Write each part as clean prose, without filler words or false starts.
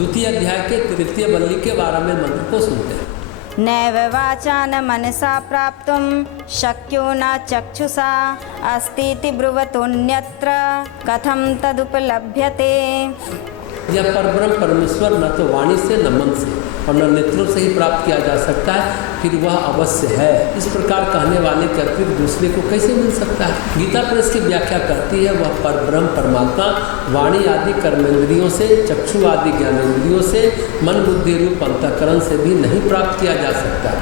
द्वितीय अध्याय के तृतीय वल्ली के 12वें मंत्र को सुनते हैं। नैव वाचा न मनसा प्राप्तुं शक्यो न चक्षुषा अस्तीति ब्रुवतोऽन्यत्र कथं तदुपलभ्यते। यह परब्रह्म परमेश्वर न तो वाणी से न मन से और न नेत्रों से ही प्राप्त किया जा सकता है, फिर वह अवश्य है। इस प्रकार कहने वाले के अतिरिक्त दूसरे को कैसे मिल सकता है। गीता प्रेस की व्याख्या करती है, वह परब्रह्म परमात्मा वाणी आदि कर्मेंद्रियों से, चक्षु आदि ज्ञानेंद्रियों से, मन बुद्धि रूप अंतःकरण से भी नहीं प्राप्त किया जा सकता,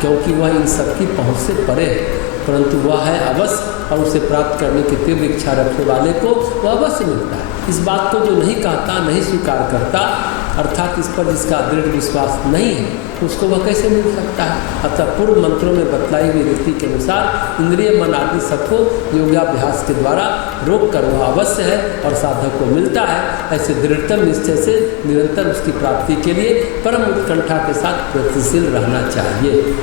क्योंकि वह इन सबकी पहुँच से परे है। परंतु वह है अवश्य, और उसे प्राप्त करने की तीव्र इच्छा रखने वाले को वह अवश्य मिलता है। इस बात को जो नहीं कहता, नहीं स्वीकार करता, अर्थात इस पर जिसका दृढ़ विश्वास नहीं है, उसको वह कैसे मिल सकता है। अतः पूर्व मंत्रों में बतलाई हुई रीति के अनुसार इंद्रिय मन आदि सबको योगाभ्यास के द्वारा रोक कर वह अवश्य है और साधक को मिलता है। ऐसे दृढ़तम निश्चय से निरंतर उसकी प्राप्ति के लिए परम उत्कंठा के साथ प्रयत्नशील रहना चाहिए।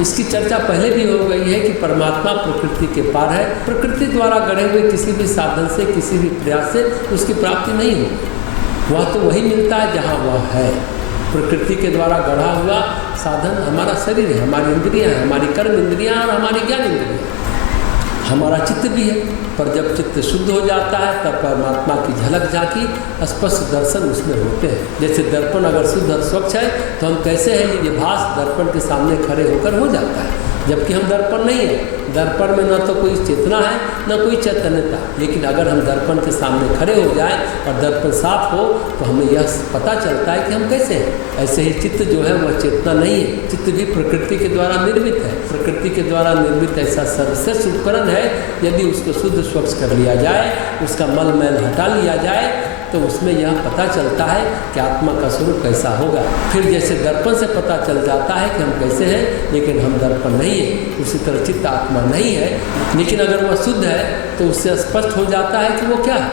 इसकी चर्चा पहले भी हो गई है कि परमात्मा प्रकृति के पार है। प्रकृति द्वारा गढ़े हुए किसी भी साधन से, किसी भी प्रयास से उसकी प्राप्ति नहीं होती। वह तो वही मिलता है जहाँ वह है। प्रकृति के द्वारा गढ़ा हुआ साधन हमारा शरीर है, हमारी इंद्रियाँ हैं, हमारी कर्म इंद्रियाँ और हमारी ज्ञान इंद्रियाँ, हमारा चित्त भी है। पर जब चित्त शुद्ध हो जाता है तब परमात्मा की झलक झांकी स्पष्ट दर्शन उसमें होते हैं। जैसे दर्पण अगर शुद्ध और स्वच्छ है तो हम कैसे हैं, ये भास दर्पण के सामने खड़े होकर हो जाता है, जबकि हम दर्पण नहीं है। दर्पण में न तो कोई चेतना है न कोई चैतन्यता। लेकिन अगर हम दर्पण के सामने खड़े हो जाएं और दर्पण साफ हो तो हमें यह पता चलता है कि हम कैसे हैं। ऐसे ही चित्त जो है वह चेतना नहीं है, चित्त भी प्रकृति के द्वारा निर्मित है। प्रकृति के द्वारा निर्मित ऐसा सर्वश्रेष्ठ उपकरण है, यदि उसको शुद्ध स्वच्छ कर लिया जाए, उसका मल मैल हटा लिया जाए तो उसमें यह पता चलता है कि आत्मा का स्वरूप कैसा होगा। फिर जैसे दर्पण से पता चल जाता है कि हम कैसे हैं, लेकिन हम दर्पण नहीं है, उसी तरह चित्त आत्मा नहीं है। लेकिन अगर वह शुद्ध है तो उससे स्पष्ट हो जाता है कि वो क्या है।